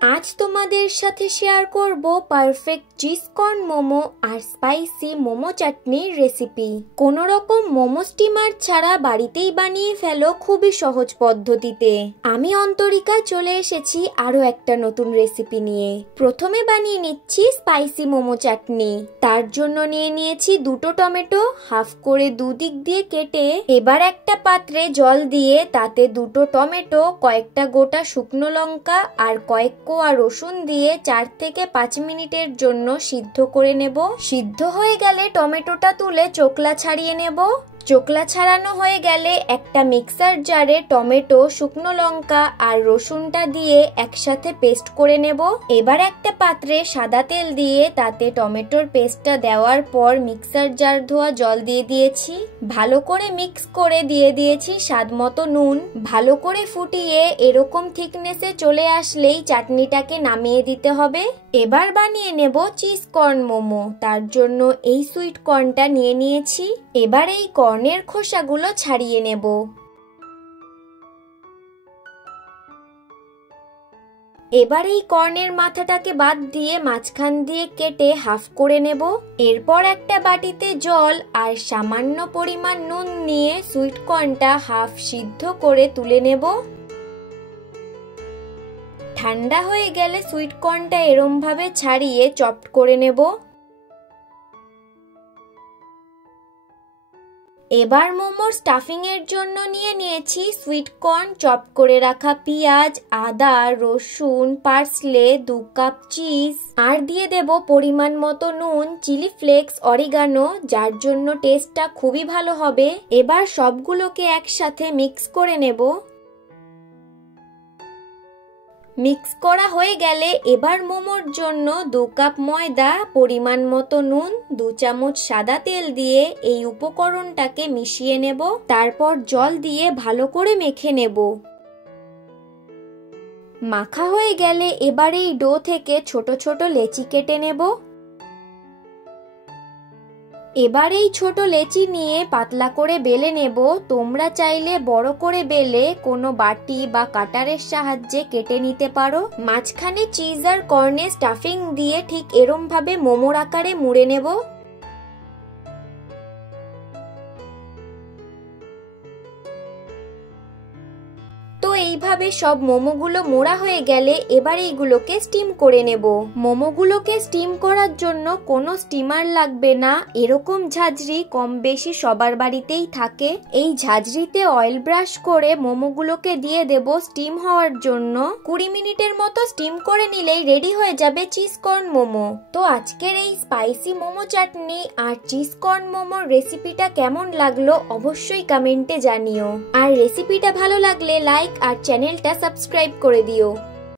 আজ তোমাদের সাথে শেয়ার করব পারফেক্ট চিজ কর্ন মোমো আর স্পাইসি মোমো চাটনির রেসিপি। কোনো রকম মোমো স্টিমার ছাড়া বাড়িতেই বানিয়ে ফেলো খুবই সহজ পদ্ধতিতে। আমি অন্তরিকা চলে এসেছি আরো একটা নতুন রেসিপি নিয়ে। প্রথমে বানিয়ে নিচ্ছি স্পাইসি মোমো চাটনি। তার জন্য নিয়ে নিয়েছি দুটো টমেটো, হাফ করে দুদিক দিয়ে কেটে। এবার একটা পাত্রে জল দিয়ে তাতে দুটো টমেটো, কয়েকটা গোটা শুকনো লঙ্কা আর কয়েক কোয়া রসুন দিয়ে 4 থেকে 5 মিনিটের জন্য সিদ্ধ করে নেব। সিদ্ধ হয়ে গেলে টমেটোটা তুলে চোকলা ছাড়িয়ে নেব। চোকলা ছাড়ানো হয়ে গেলে একটা মিক্সার জারে টমেটো, শুকনো লঙ্কা আর রসুনটা দিয়ে একসাথে পেস্ট করে নেব। এবার একটা পাত্রে সাদা তেল দিয়ে তাতে টমেটোর পেস্টটা দেওয়ার পর মিক্সার জার ধোয়া জল দিয়ে দিয়েছি। ভালো করে মিক্স করে দিয়ে দিয়েছি স্বাদ মতো নুন। ভালো করে ফুটিয়ে এরকম থিকনেসে চলে আসলেই চাটনিটাকে নামিয়ে দিতে হবে। এবার বানিয়ে নেব চিজ কর্ন মোমো। তার জন্য এই সুইট কর্নটা নিয়ে নিয়েছি। এবার এই কর্নের খোসাগুলো ছাড়িয়ে নেব। এবার এই কর্নের মাথাটাকে বাদ দিয়ে মাঝখান দিয়ে কেটে হাফ করে নেব। এরপর একটা বাটিতে জল আর সামান্য পরিমাণ নুন নিয়ে সুইট কর্নটা হাফ সিদ্ধ করে তুলে নেব। ঠান্ডা হয়ে গেলে সুইট কর্নটা এরম ভাবে ছাড়িয়ে চপড করে নেব। এবার মোমোর স্টাফিং এর জন্য নিয়ে নিয়েছি সুইট কর্ন, চপ করে রাখা পেঁয়াজ, আদা, রসুন, পার্সলে, 2 কাপ চিজ আর দিয়ে দেব পরিমাণ মতো নুন, চিলি ফ্লেক্স, অরিগানো, যার জন্য টেস্টটা খুবই ভালো হবে। এবার সবগুলোকে একসাথে মিক্স করে নেব। মিক্স করা হয়ে গেলে এবার মোমোর জন্য 2 কাপ ময়দা, পরিমাণ মতো নুন, 2 চামচ সাদা তেল দিয়ে এই উপকরণটাকে মিশিয়ে নেব। তারপর জল দিয়ে ভালো করে মেখে নেব। মাখা হয়ে গেলে এবার এই ডো থেকে ছোট ছোট লেচি কেটে নেব। এবার এই ছোট লেচি নিয়ে পাতলা করে বেলে নেব। তোমরা চাইলে বড় করে বেলে কোনো বাটি বা কাটারের সাহায্যে কেটে নিতে পারো। মাঝখানে চিজ আর কর্নের স্টাফিং দিয়ে ঠিক এরম ভাবে মোমোর আকারে মুড়ে নেব। তো এইভাবে সব মোমোগুলো মোড়া হয়ে গেলে এবার এইগুলোকে স্টিম করে নেব। মোমোগুলোকে স্টিম করার জন্য কোনো স্টিমার লাগবে না। এরকম ঝাঁঝরি কম বেশি সবার বাড়িতেই থাকে। এই ঝাঁঝরিতে অয়েল ব্রাশ করে মোমোগুলোকে দিয়ে দেব স্টিম হওয়ার জন্য। 20 মিনিটের মতো স্টিম করে নিলেই রেডি হয়ে যাবে চিজ কর্ন মোমো। তো আজকের এই স্পাইসি মোমো চাটনি আর চিজ কর্ন মোমোর রেসিপিটা কেমন লাগলো অবশ্যই কমেন্টে জানিও। আর রেসিপিটা ভালো লাগলে লাইক আর চ্যানেলটা সাবস্ক্রাইব করে দিও।